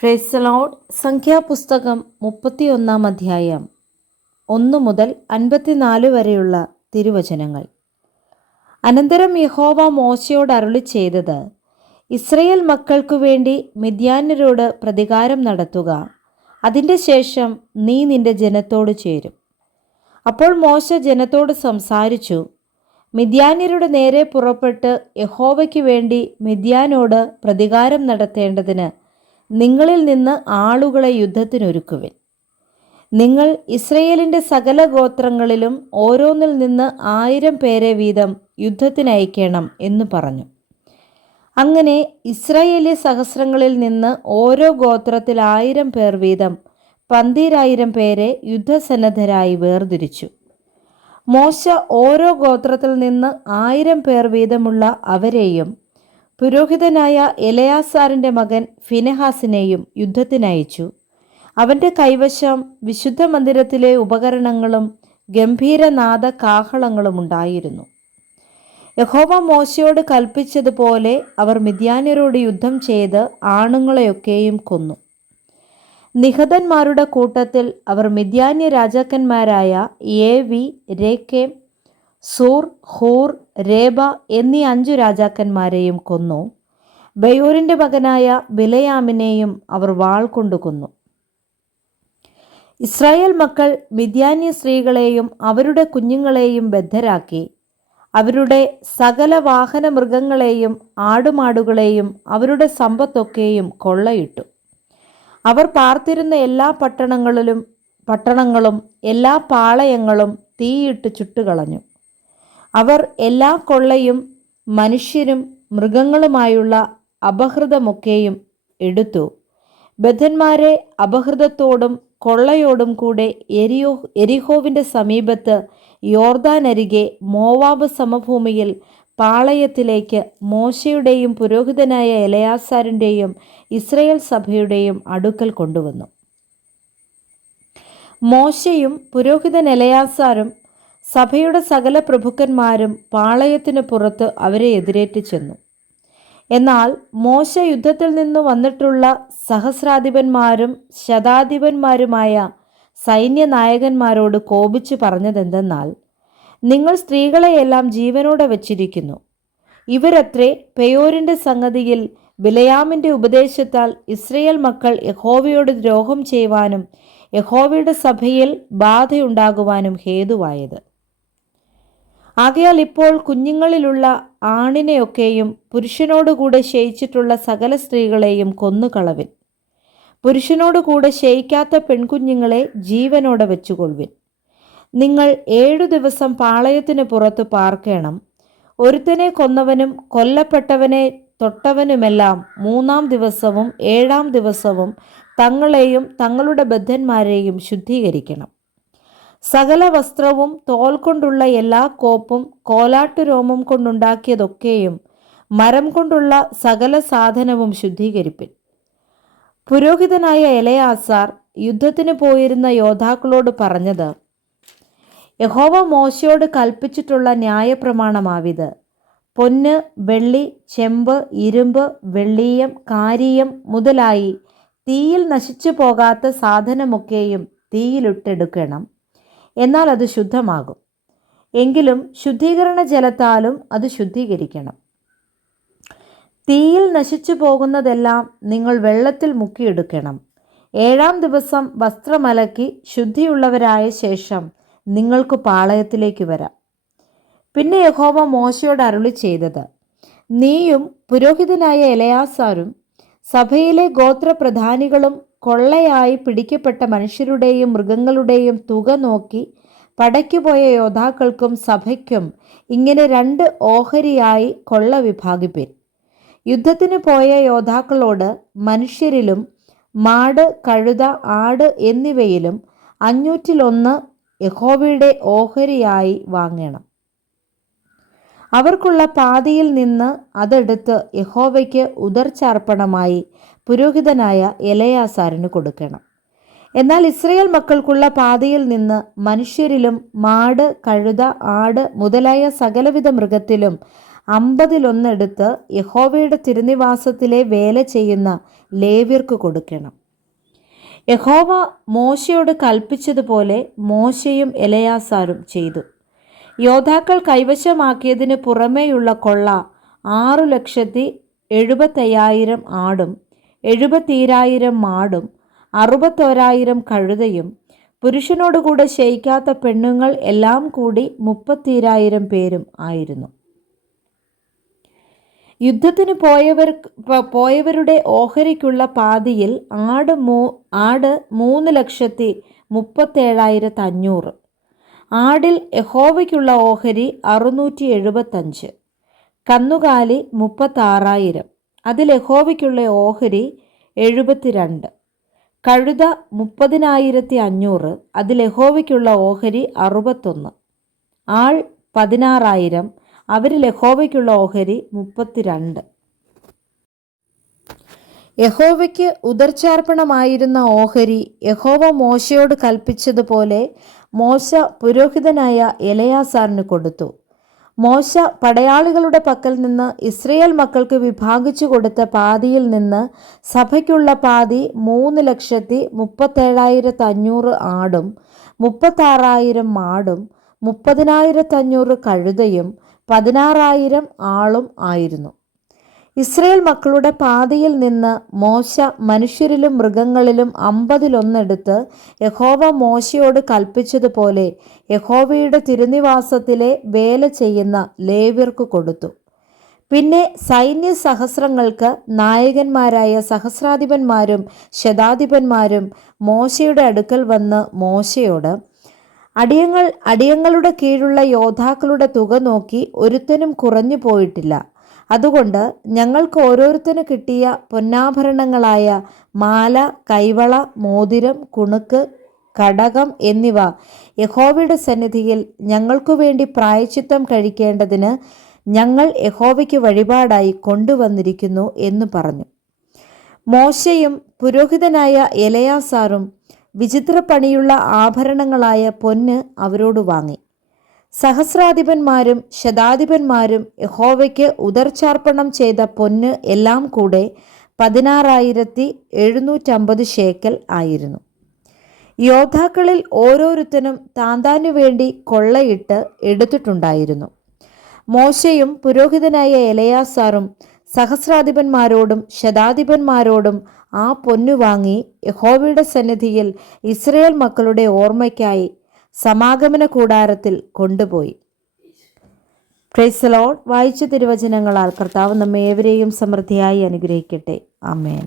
Praise the Lord. സംഖ്യാപുസ്തകം 31 അധ്യായം 1 മുതൽ 54 വരെയുള്ള തിരുവചനങ്ങൾ. അനന്തരം യഹോവ മോശയോട് അരുളി ചെയ്തത്, ഇസ്രയേൽ മക്കൾക്കു വേണ്ടി മിദ്യാന്യരോട് പ്രതികാരം നടത്തുക. അതിൻ്റെ ശേഷം നീ നിന്റെ ജനത്തോട് ചേരും. അപ്പോൾ മോശ ജനത്തോട് സംസാരിച്ചു. മിദ്യാന്യരുടെ നേരെ പുറപ്പെട്ട് യഹോവയ്ക്ക് വേണ്ടി മിദ്യാനോട് പ്രതികാരം നടത്തേണ്ടതിന് നിങ്ങളിൽ നിന്ന് ആളുകളെ യുദ്ധത്തിനൊരുക്കുവിൻ. നിങ്ങൾ ഇസ്രയേലിൻ്റെ സകല ഗോത്രങ്ങളിലും ഓരോന്നിൽ നിന്ന് 1000 പേരെ വീതം യുദ്ധത്തിനയക്കണം എന്ന് പറഞ്ഞു. അങ്ങനെ ഇസ്രായേലി സഹസ്രങ്ങളിൽ നിന്ന് ഓരോ ഗോത്രത്തിൽ 1000 പേർ വീതം 12000 പേരെ യുദ്ധസന്നദ്ധരായി വേർതിരിച്ചു. മോശ ഓരോ ഗോത്രത്തിൽ നിന്ന് 1000 പേർ വീതമുള്ള അവരെയും പുരോഹിതനായ എലയാസാറിൻ്റെ മകൻ ഫിനെഹാസിനെയും യുദ്ധത്തിനയച്ചു. അവൻ്റെ കൈവശം വിശുദ്ധ മന്ദിരത്തിലെ ഉപകരണങ്ങളും ഗംഭീരനാദ കാഹളങ്ങളും ഉണ്ടായിരുന്നു. യഹോവ മോശയോട് കൽപ്പിച്ചതുപോലെ അവർ മിദ്യാന്യരോട് യുദ്ധം ചെയ്ത് ആണുങ്ങളെയൊക്കെയും കൊന്നു. നിഹതന്മാരുടെ കൂട്ടത്തിൽ അവർ മിദ്യാന്യ രാജാക്കന്മാരായ ഏവി, രേക്കേം, സൂർ, ഹൂർ, രേബ എന്നീ 5 രാജാക്കന്മാരെയും കൊന്നു. ബെയോരിൻ്റെ മകനായ ബിലയാമിനെയും അവർ വാൾ കൊണ്ടു കൊന്നു. ഇസ്രായേൽ മക്കൾ മിദ്യാന്യ സ്ത്രീകളെയും അവരുടെ കുഞ്ഞുങ്ങളെയും ബദ്ധരാക്കി അവരുടെ സകല വാഹന മൃഗങ്ങളെയും ആടുമാടുകളെയും അവരുടെ സമ്പത്തൊക്കെയും കൊള്ളയിട്ടു. അവർ പാർത്തിരുന്ന എല്ലാ പട്ടണങ്ങളും എല്ലാ പാളയങ്ങളും തീയിട്ട് ചുട്ടുകളഞ്ഞു. അവർ എല്ലാ കൊള്ളയും മനുഷ്യരും മൃഗങ്ങളുമായുള്ള അപഹൃതമൊക്കെയും എടുത്തു. ബദ്ധന്മാരെ അപഹൃതത്തോടും കൊള്ളയോടും കൂടെ എരിഹോവിൻ്റെ സമീപത്ത് യോർദാനരികെ മോവാബ് സമഭൂമിയിൽ പാളയത്തിലേക്ക് മോശയുടെയും പുരോഹിതനായ എലയാസാരിൻ്റെയും ഇസ്രായേൽ സഭയുടെയും അടുക്കൽ കൊണ്ടുവന്നു. മോശയും പുരോഹിതൻ എലയാസാരും സഭയുടെ സകല പ്രഭുക്കന്മാരും പാളയത്തിന് പുറത്ത് അവരെ എതിരേറ്റ് ചെന്നു. എന്നാൽ മോശ യുദ്ധത്തിൽ നിന്ന് വന്നിട്ടുള്ള സഹസ്രാധിപന്മാരും ശതാധിപന്മാരുമായ സൈന്യനായകന്മാരോട് കോപിച്ചു പറഞ്ഞതെന്തെന്നാൽ, നിങ്ങൾ സ്ത്രീകളെയെല്ലാം ജീവനോടെ വച്ചിരിക്കുന്നു. ഇവരത്രേ പെയോരിൻ്റെ സംഗതിയിൽ ബിലയാമിൻ്റെ ഉപദേശത്താൽ ഇസ്രയേൽ മക്കൾ യഹോവയോട് ദ്രോഹം ചെയ്യുവാനും യഹോവയുടെ സഭയിൽ ബാധയുണ്ടാകുവാനും ഹേതുവായത്. ആകയാൽ ഇപ്പോൾ കുഞ്ഞുങ്ങളിലുള്ള ആണിനെയൊക്കെയും പുരുഷനോടുകൂടെ ശയിച്ചിട്ടുള്ള സകല സ്ത്രീകളെയും കൊന്നുകളവിൻ. പുരുഷനോടുകൂടെ ശയിക്കാത്ത പെൺകുഞ്ഞുങ്ങളെ ജീവനോടെ വെച്ചുകൊള്ളുവിൻ. നിങ്ങൾ 7 ദിവസം പാളയത്തിന് പുറത്ത് പാർക്കണം. ഒരുത്തനെ കൊന്നവനും കൊല്ലപ്പെട്ടവനെ തൊട്ടവനുമെല്ലാം 3-ാം ദിവസവും 7-ാം ദിവസവും തങ്ങളെയും തങ്ങളുടെ ബദ്ധന്മാരെയും ശുദ്ധീകരിക്കണം. സകല വസ്ത്രവും തോൽ കൊണ്ടുള്ള എല്ലാ കോപ്പും കോലാട്ടുരോമം കൊണ്ടുണ്ടാക്കിയതൊക്കെയും മരം കൊണ്ടുള്ള സകല സാധനവും ശുദ്ധീകരിപ്പിൻ. പുരോഹിതനായ എലയാസാർ യുദ്ധത്തിന് പോയിരുന്ന യോദ്ധാക്കളോട് പറഞ്ഞത്, യഹോവ മോശയോട് കൽപ്പിച്ചിട്ടുള്ള ന്യായപ്രമാണമാവിത്. പൊന്ന്, വെള്ളി, ചെമ്പ്, ഇരുമ്പ്, വെള്ളീയം, കാരീയം മുതലായി തീയിൽ നശിച്ചു പോകാത്ത സാധനമൊക്കെയും തീയിലിട്ടെടുക്കണം. എന്നാൽ അത് ശുദ്ധമാകും. എങ്കിലും ശുദ്ധീകരണ ജലത്താലും അത് ശുദ്ധീകരിക്കണം. തീയിൽ നശിച്ചു പോകുന്നതെല്ലാം നിങ്ങൾ വെള്ളത്തിൽ മുക്കിയെടുക്കണം. 7-ാം ദിവസം വസ്ത്രമലക്കി ശുദ്ധിയുള്ളവരായ ശേഷം നിങ്ങൾക്ക് പാളയത്തിലേക്ക് വരാം. പിന്നെ യഹോവ മോശയോട് അരുളി ചെയ്തത്, നീയും പുരോഹിതനായ എലയാസാരും സഭയിലെ ഗോത്രപ്രധാനികളും കൊള്ളയായി പിടിക്കപ്പെട്ട മനുഷ്യരുടെയും മൃഗങ്ങളുടെയും തുക നോക്കി പടയ്ക്കുപോയ യോദ്ധാക്കൾക്കും സഭയ്ക്കും ഇങ്ങനെ 2 ഓഹരിയായി കൊള്ള വിഭാഗിപ്പിൻ. യുദ്ധത്തിന് പോയ യോദ്ധാക്കളോട് മനുഷ്യരിലും മാട്, കഴുത, ആട് എന്നിവയിലും 500-1 യഹോവയുടെ ഓഹരിയായി വാങ്ങണം. അവർക്കുള്ള പാതിയിൽ നിന്ന് അതെടുത്ത് യഹോവയ്ക്ക് ഉദർച്ചാർപ്പണമായി പുരോഹിതനായ എലയാസാരിന് കൊടുക്കണം. എന്നാൽ ഇസ്രയേൽ മക്കൾക്കുള്ള പാതിയിൽ നിന്ന് മനുഷ്യരിലും മാട്, കഴുത, ആട് മുതലായ സകലവിധ മൃഗത്തിലും 1/50 എടുത്ത് യഹോവയുടെ തിരുനിവാസത്തിലെ വേല ചെയ്യുന്ന ലേവ്യർക്ക് കൊടുക്കണം. യഹോവ മോശയോട് കൽപ്പിച്ചതുപോലെ മോശയും എലെയാസാരും ചെയ്തു. യോദ്ധാക്കൾ കൈവശമാക്കിയതിന് പുറമേയുള്ള കൊള്ള 6,75,000 ആടും 70,000 മാടും 61,000 കഴുതയും പുരുഷനോടുകൂടെ ശയിക്കാത്ത പെണ്ണുങ്ങൾ എല്ലാം കൂടി 30,000 പേരും ആയിരുന്നു. യുദ്ധത്തിന് പോയവരുടെ ഓഹരിക്കുള്ള പാതിയിൽ ആട് 3,37,500. ആടിൽ യഹോവയ്ക്കുള്ള ഓഹരി 675. കന്നുകാലി 36,000. അതിൽ യഹോവയ്ക്കുള്ള ഓഹരി 72. കഴുത 30,500. അതിൽ യഹോവയ്ക്കുള്ള ഓഹരി 61. ആൾ 16,000. അവരിൽ യഹോവയ്ക്കുള്ള ഓഹരി 32. യഹോവയ്ക്ക് ഉദർച്ചാർപ്പണമായിരുന്ന ഓഹരി യഹോവ മോശയോട് കൽപ്പിച്ചതുപോലെ മോശ പുരോഹിതനായ എലെയാസാറിന് കൊടുത്തു. മോശ പടയാളികളുടെ പക്കൽ നിന്ന് ഇസ്രയേൽ മക്കൾക്ക് വിഭാഗിച്ചു കൊടുത്ത പാതിയിൽ നിന്ന് സഭയ്ക്കുള്ള പാതി 3,37,500 ആടും 36,000 മാടും 30,500 കഴുതയും 16,000 ആളും ആയിരുന്നു. ഇസ്രയേൽ മക്കളുടെ പാതിയിൽ നിന്ന് മോശ മനുഷ്യരിലും മൃഗങ്ങളിലും 1/50 എടുത്ത് യഹോവ മോശയോട് കൽപ്പിച്ചതുപോലെ യഹോവയുടെ തിരുനിവാസത്തിലെ വേല ചെയ്യുന്ന ലേവ്യർക്ക് കൊടുത്തു. പിന്നെ സൈന്യ സഹസ്രങ്ങൾക്ക് നായകന്മാരായ സഹസ്രാധിപന്മാരും ശതാധിപന്മാരും മോശയുടെ അടുക്കൽ വന്ന് മോശയോട്, അടിയങ്ങളുടെ കീഴുള്ള യോദ്ധാക്കളുടെ തുക നോക്കി ഒരുത്തനും കുറഞ്ഞു പോയിട്ടില്ല. അതുകൊണ്ട് ഞങ്ങൾക്ക് ഓരോരുത്തന് കിട്ടിയ പൊന്നാഭരണങ്ങളായ മാല, കൈവള, മോതിരം, കുണുക്ക്, കടകം എന്നിവ യഹോവയുടെ സന്നിധിയിൽ ഞങ്ങൾക്കു വേണ്ടി പ്രായശ്ചിത്തം കഴിക്കേണ്ടതിന് ഞങ്ങൾ യഹോവയ്ക്ക് വഴിപാടായി കൊണ്ടുവന്നിരിക്കുന്നു എന്ന് പറഞ്ഞു. മോശയും പുരോഹിതനായ എലെയാസാറും വിചിത്രപ്പണിയുള്ള ആഭരണങ്ങളായ പൊന്ന് അവരോട് വാങ്ങി. സഹസ്രാധിപന്മാരും ശതാധിപന്മാരും യഹോവയ്ക്ക് ഉദർച്ചാർപ്പണം ചെയ്ത പൊന്ന് എല്ലാം കൂടെ 16,750 ശേക്കെൽ ആയിരുന്നു. യോദ്ധാക്കളിൽ ഓരോരുത്തനും താന്താനു വേണ്ടി കൊള്ളയിട്ട് എടുത്തിട്ടുണ്ടായിരുന്നു. മോശയും പുരോഹിതനായ എലെയാസാറും സഹസ്രാധിപന്മാരോടും ശതാധിപന്മാരോടും ആ പൊന്നു വാങ്ങി യഹോവയുടെ സന്നിധിയിൽ ഇസ്രയേൽ മക്കളുടെ ഓർമ്മയ്ക്കായി സമാഗമന കൂടാരത്തിൽ കൊണ്ടുപോയി. Praise the Lord. വായിച്ച തിരുവചനങ്ങളാൽ കർത്താവ് നമ്മെ ഏവരെയും സമൃദ്ധിയായി അനുഗ്രഹിക്കട്ടെ. ആമേൻ.